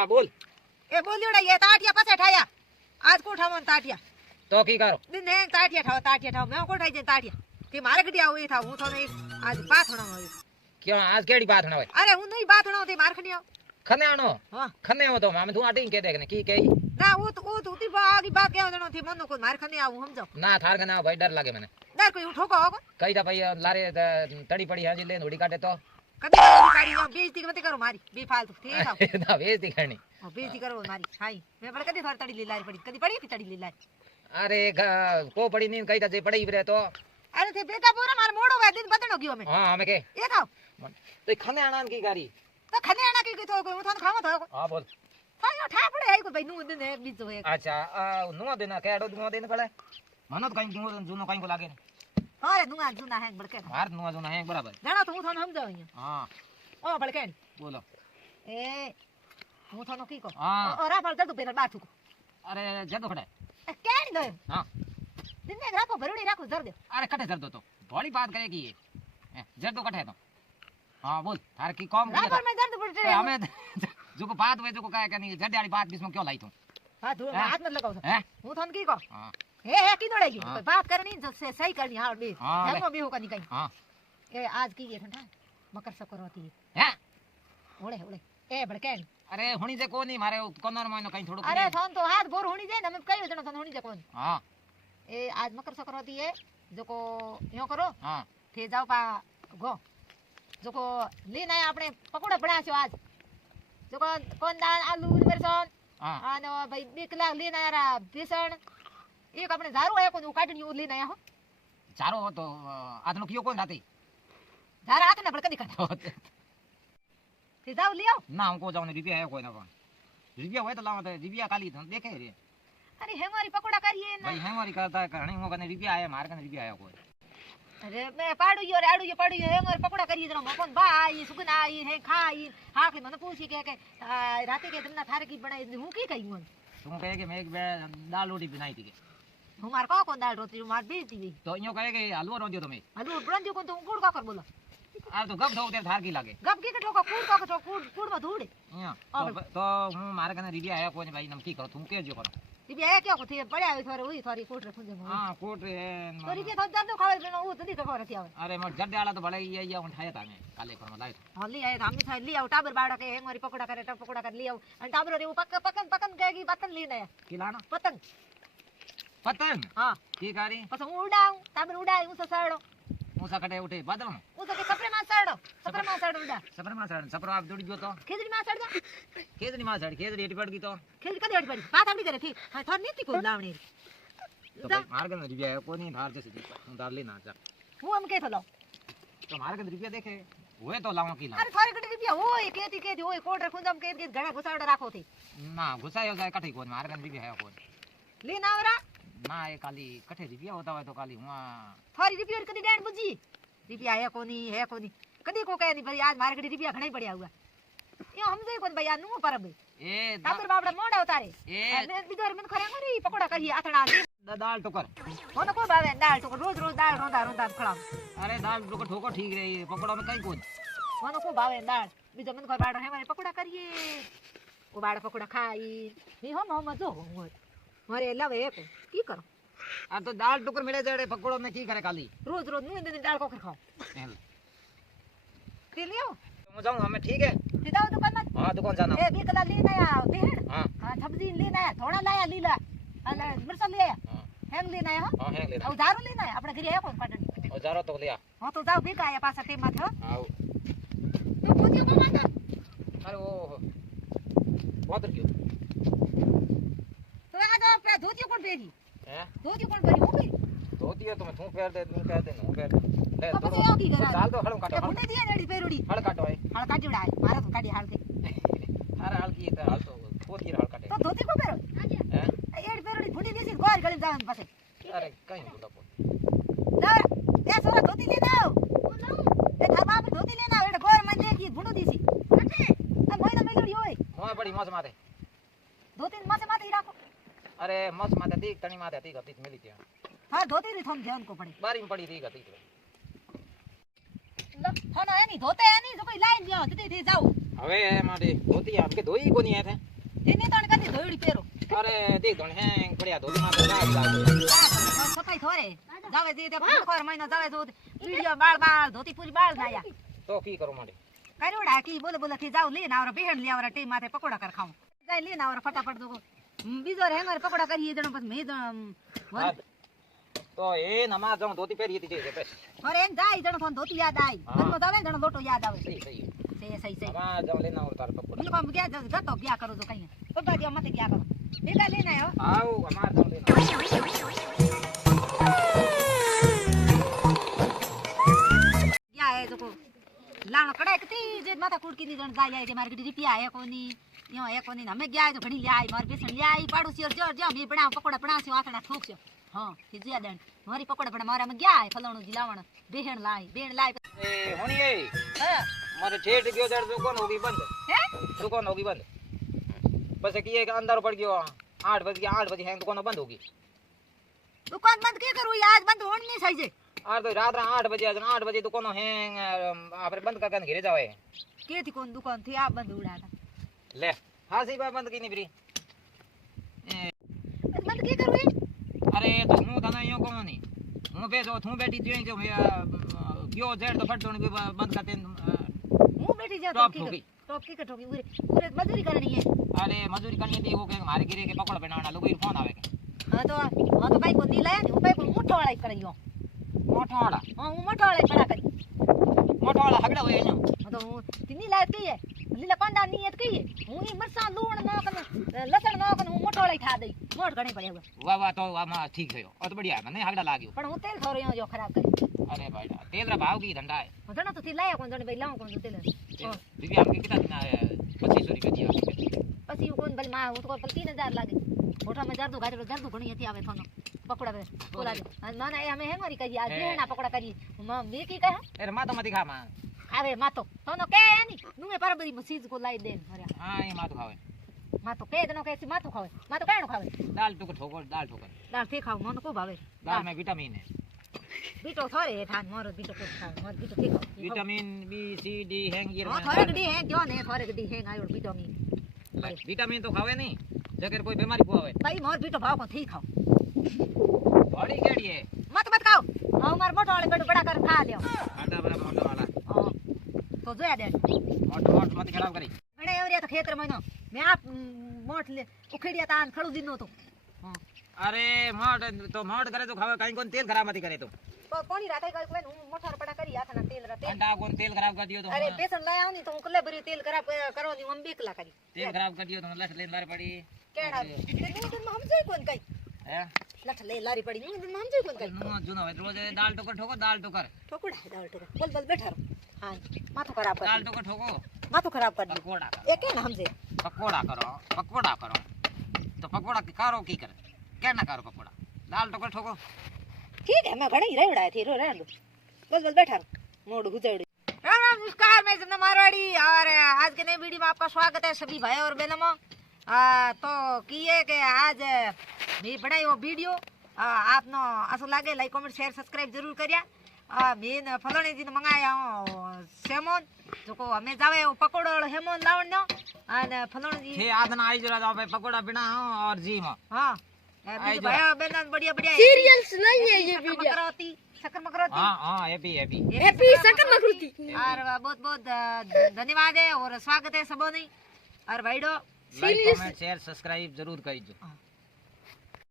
हां बोल ए बोलियोड़ा ये ताटिया पसे ठाया आज को ठावन ताटिया तो की करो दिन ने ताटिया ठाव मैं को ठाई जे ताटिया ते मारे गडिया हुई था हूं तो नहीं आज बात होना होई क्यों आज केड़ी बात ना होय अरे हूं नहीं बात होना ते मार खनिया खने आनो हां खने हो तो मामे तू आटी के देख ने की कही ना वो तो ती बागी बात क्या जणो थी मनो को मार खनिया हूं समझो ना थार के ना भाई डर लागे मैंने डर कोई ठोको होगा कई था भाई लारे तड़ी पड़ी है जी ले नोड़ी काटे तो कदी कारी बेइज्जती मत करो मारी बेफालतू ठीक है ना बेइज्जती करनी बेइज्जती करो मारी हाई मैं पर कदी थोड़ी तड़ी ले लाई पड़ी कदी पड़ी थी तड़ी ले लाई अरे को पड़ी नहीं कई था जे पड़ी रे तो अरे थे बेटा पूरा मार मोड़ो वे दिन बदनो गयो हमें हां हमें के ये था तो खने आना की गाड़ी तो खने आना की तो कोई उठन खावा था हां बोल हां ठा पड़े है को भाई नु दिन है बीच है अच्छा नु दिन केडो नु दिन कले मनो तो कहीं नु जुनो कहीं को लागे अरे नुआ जुना है बड़के मार नु जुना है बराबर जानो तो उठन समझो हां ओ बड़के बोलो ए उठन की को हां और आप जल्दी बेर बात को अरे जदो खड़ा क्या नहीं दो हां दिन में राखो भरोड़ी राखो जर दे अरे कटे जर दो तो बड़ी बात करेगी ये जर दो कटे तो हां बोल थार की कॉम की राखो में जर दो पड़े हमें जो को बात हुए जो को कहे नहीं जड़ वाली बात बीच में क्यों लाई तू हां तू हाथ मत लगाओ हैं उठन की को हां हे की नड़ेगी बात करनी से सही करनी हां बे हाँ, हम भी होगा नहीं कहीं हां ए आज की ये ठंडा मकर संक्रांति हैं ओले ओले ए बड़के अरे हुनी जे कोनी मारे कोनर महीनो कहीं थोड़ो अरे थोन तो हाथ बोर होनी जे न कई जणो थोन होनी जे कोन हां ए आज मकर संक्रांति है जो को यो करो हां थे जाओ पा गो जो को लेना है आपने पकोड़ा बना छो आज जो को कोन दाल आलू मिर्चन हां आनो भाई 2 किलो लेना रा बेसन एक अपने झारू है कोन काटनी उ लेना है हो चारो हो तो आदनो कियो कोन दाती झारा हाथ न बड़का दिखा थे जाओ लियो ना हमको जाने रुपया है कोई ना कोन रुपया होए तो लाओ तो रुपया काली तो देखे रे अरे हमारी पकोड़ा करिए ना भाई हमारी करता है कहने को कने रुपया आया मार कने रुपया आया कोई अरे मैं पाड़ू यो राड़ू यो पाड़ू यो हमारी पकोड़ा करिए जरा मकोन बाई सुगना आई है खाई हां के मन पूछी के रात के तुमना थारे की बनाई हूं की कही हूं तुम कहे कि मैं एक दाल रोटी बनाई थी हमार को कौन दाल रोटी मार बेचती हुई तो यूं कहे कि हलवा रोंदियो तुम्हें हलवा ब्रंदियो को तुम गुड़ का कर बोला अरे तो गप धो दे थार की लागे गप के ठोका कूड़ का ठोका कूड़ में धूड़े तो हूं मारे कने रिव्यू आया कोई भाई नमकी करो तुम के जो करो रिव्यू आया क्या को थे बड़े आवे थोड़े हुई थोड़ी कोट रखूं जे हां कोट रे तो रिव्यू तो दर्द खावे बिना वो तो दिख को रहती आवे अरे मर जड्डे वाला तो बड़े ये उठाया था मैं काले पर मलाई हल्ली आए हम था लिया टाबर बाड़ा के हमारी पकोड़ा करे टप पकोड़ा कर लिया और टाबर रे वो पकन पकन कहेगी पतन लेना है खिलाना पतंग पतंग हां की कारी पस उड़ाऊं टाबर उड़ाई उस साड़ो मुसा कटे उठे बादल में उस के सपरे मां साड़ो उड़ा सपर आप जोड़ी जो तो खिचड़ी मां साड़ जा केजरी मां साड़ी केजरी एटी पड़ गई तो खिचड़ी कदे हट पड़ी बात हमनी करे थी हां थोर नीति को लावणी तो भाई मार के रिव्यू आया कोई नहीं धार से डाल लेना जा हूं हम के थलो तो मार के रिव्यू देखे हुए तो लाऊं की ला अरे थारे कटे बिया ओए केती ओए कोट रखूं जम के घड़ा घुसाड़ राखो थी ना घुसायो जाए कठई कोन मार के रिव्यू है कोन लेना औरा ना ये काली कठे रिव्यू होता है तो काली हुआ थारी रिव्यू कदी डैन बुझी रिव्यू है कोनी कदी को कहे नहीं भाई आज मारे कड़ी रिव्यू घणई पड़या हुआ यो हम जे कोन भैया नु परब ए तापर बाबड़ा मोड़ा उतारे ए मैं बिदर में खरे मरी पकोड़ा करिए आथड़ा दाल टोकर होन को बावे दाल तो रोज दाल रोंदा खड़ा अरे दाल टोकर ठोको ठीक रे पकोड़ा में कई कोन होन को बावे दाल बिदर में घर बाड़ा है मारे पकोड़ा करिए ओ बाड़ा पकोड़ा खाई ही हम जो मारे लवे को की करो आ तो दाल टोकर मिले जड़े पकोड़ो में की करे काली रोज नु दिन दाल को खाओ के लियो मैं जाऊं हमें ठीक है सीधा दुकान में हां दुकान जाना ए भी कला लेना आया देहड़ हां सब्जी लेना है थोड़ा लाया लीला अले मिर्च ले आया हैंग लेना है हां हैंग लेना और दारू लेना है अपने घर आया कौन पाटन और जारो तो लिया हां तो जाओ भी का आया पास टेम में था आओ तो पोतियो को माता अरे वो वाटर क्यों तो आ जाओ पे धोतियो कौन पेरी हैं धोतियो कौन पेरी हो गई धोती है तो मैं तू पैर दे नु पैर ले तो बस यो की करा साल तो हड़ काटो बुने दिया रेडी पेरोड़ी हड़ काटो है हड़ काटिड़ा है मारा तो काटी हाल के अरे हड़ की तो हड़ तो पोती हड़ काटे तो धोती को पेरो हैं एड पेरोड़ी बुनी देसी गोर गली जान पासे अरे कहीं बोला पो दार ए सोरा धोती लेना आओ ए थार बाप धोती लेना एड गोर मन दे की बुनु देसी अटे आ मोइना मेलोड़ी होय मोय बड़ी मौज माते दो तीन मासे माते ही राखो अरे मौज माते ठीक तनी माते ठीक गति मिली थी हां धोती री थम ध्यान को पड़े बारी में पड़ी थी गति लो थाना है नहीं धोते है नहीं जो कोई लाइन दियो जदी थी जाओ હવે મારે ધોતી આમ કે ધોઈ કોની હે તેને તણ કદી ધોઈડી પેરો અરે દેખ દોણ હેંગ પડ્યા ધોતી માં તો સાફ લાગે સફાઈ થોરે જાવે જે તે ખોર મહિનો જાવે જો વિડિયો બાળ ધોતી પૂરી બાળ નાયા તો કી કરું મારે કરોડા કી બોલે બોલે થી જાવ લેને આવરા બેહણ લે આવરા ટી માથે પકોડા કર ખાઉં જાય લેને આવરા ફટાફટ દો બીજો હેંગર પકોડા કરીએ જણો પછી મે તો એ નમા જાઉં ધોતી પહેરી હતી જે બસ અરે એમ જાય જણો ફોન ધોતી યાદ આવી જન્મ જાવે જણો લોટો યાદ આવે સહી સહી સહી નમા જાઉં લેના આવું તાર પકડ મને કામ ગયા જતો ગયા કરો તો કઈ પપ્પા દિયો મતે ગયા કરો બેટા લેને આયો આવ અમાર જાઉં લેના ગયા હે તો લાણો કડાય કતી જે માથા કુડકી ની જણ જાય જે મારી રીપિયા હે કોની યો હે કોની અમે ગયા તો ઘણી લ્યાઈ માર બેસણ લ્યાઈ પાડોશી જો જો મે બનાવ પકોડા બનાવશું આથડા ઠોકશું હા કે જીયા દણ મારી પકોડા પણ મારા અમે ગયા હે ફલાણું જી લાવણ બેહણ લાઈ એ હોણી એ હા મારે છેટ ગયો ત્યારે દુકાન હોગી બંધ હે દુકાન હોગી બંધ પછી કીએ કે અંધારો પડ ગયો 8 બજે હેંગ દુકાન બંધ હોગી દુકાન બંધ કે કરું આજ બંધ હોણ ની થઈ છે આ તો રાત 8 બજે 8 બજે દુકાન હેંગ આપણે બંધ કરકે ઘરે જાવે કે થી કોણ દુકાન થી આ બંધ ઉડાતા લે હા સી બા બંધ કીની ફ્રી બંધ કે કરું અરે તો હું તને યો કોણ ની હું બેઠો તું બેઠી જોઈ જો ગયો જેડ તો ફટતો ને બંધ કરતે હું બેઠી જાઉં ટોપ તો ઠોકી ટોપ की ठोकी पूरे मजदूरी करनी है અરે મજૂરી કરनी હતી वो કે મારે ઘરે કે પકોડા બનાવવાના લોકો ફોન આવે કે हाँ तो कहीं को दी लाया नहीं वो कहीं को मोटो वाला ही करियो મોટો વાળા हाँ वो मोटो वाला ही खड़ा करी મોટો વાળા હગડા હોય અહીંયા हाँ तो वो तिन्नी लायक की है लीला कांडा नहीं है की है वो नहीं मरसा लूण ना कन लसन ना कन वो मोटो वाला ही ठा दई मोट घणी पड़े हुए વાહ વાહ તો આમાં ઠીક થયો અત બઢિયા મને હગડા લાગ્યો पण હું તેલ થોરો जो खराब करी અરે ભાઈ તેલ રા ભાવ કી ધંધા હે હું જણો તો થી લાયા કોણ જણ ભાઈ લાવ કોણ તેલ દીદી આમ કે કેટલા દિના 2500 રૂપિયા દિયા પછી કોણ ભલે માં હું તો કોઈ 3000 લાગે મોટા માં જારદુ ગાડો જારદુ ઘણી હતી આવે થોનો પકોડા બે બોલા દે ના ના એ અમે હે મારી કરી આ જેના પકોડા કરી મે કી કહે અરે માતો મતી ખા માં આવે માતો થોનો કે ની નુમે પરબરી મસીજ કો લાઈ દે અરે હા એ માતો ખાવે માતો કે દનો કે માતો ખાવે માતો કાણો ખાવે દાલ ટુકર ઠોકર દાળ થી ખાવ મને કો ભાવે દાલ में विटामिन है બીટો થોરે ઠાન મારો બીટો કો ખાવ મારો બીટો થી ખાવ विटामिन बी सी डी हैंग ये હા થોરે ગડી હે જો ને થોરે ગડી હે આયો બીટો મી विटामिन तो खावे नहीं जगह कोई बीमारी को आवे ભાઈ મારો બીટો ભાવ કો થી ખાવ बॉडी केड़ी है મત ખાવ હા માર મોટો વાળે બેડો બડા કર ખા લ્યો आटा बड़ा मोटा वाला તો જોયા દે मोट मत खराब करी અરે એવરિયા તો ખેતર મહિનો મે આ મોટ લે ઉખેડિયા તાન ખડું દીનો તો अरे मोट तो मोट करे तो खावे कहीं कोन तेल खराब मत करे तो કોની રાતે કઈ કોઈ હું મોઠાર પડા કરી આથના તેલ રા તેલ अंडा कोन तेल खराब कर दियो तो અરે બેસન લાયા ની તો હું કલે ભરી તેલ ખરાબ કરો ની હું બેકલા કરી तेल खराब कर दियो तो लठ लेन लारे पड़ी કેડા તે નું તો સમજે કોણ કઈ है લઠ લે લારી પડી નું તો સમજે કોણ કઈ नो जुनो है रोज दाल टोकर ठोको दाल टोकर ઠોકડા દાળ ઠોકડા બોલ બોલ બેઠા રહો હા માથું ખરાબ કર दाल टोकर ठोको માથું ખરાબ કર पकोड़ा એ કે ના સમજે पकोड़ा करो तो पकोड़ा की कारो की करे क्या ना करो पकोड़ा दाल टोकर ठोको ठीक है मैं घड़ी रेवड़ा थी रो रहने दो बोल बोल बैठा रहो मोड़ गुजर राम राम नमस्कार मैं जमना मारवाड़ी और आज के नए वीडियो में आपका स्वागत है सभी भाई और बहनों में तो किए के आज मैं बनाई वो वीडियो आपनो असो लागे लाइक कमेंट शेयर सब्सक्राइब जरूर करिया मैं फलोनी जी ने मंगाया सेमोन जो को हमें जावे वो पकोड़ो हेमोन लावण नो અને ફલોણી जी छे आदना आई जरा जाओ भाई पकोड़ा बिना और जी में हां आई भाई बहन बढ़िया बढ़िया सीरियल्स नहीं है ये वीडियो मकरोती शक्कर मकरोती हां हैप्पी हैप्पी सकम मखरुती और बहुत बहुत धन्यवाद है और स्वागत है सबों ने और भाईडो लाइक कमेंट शेयर सब्सक्राइब जरूर करिजो।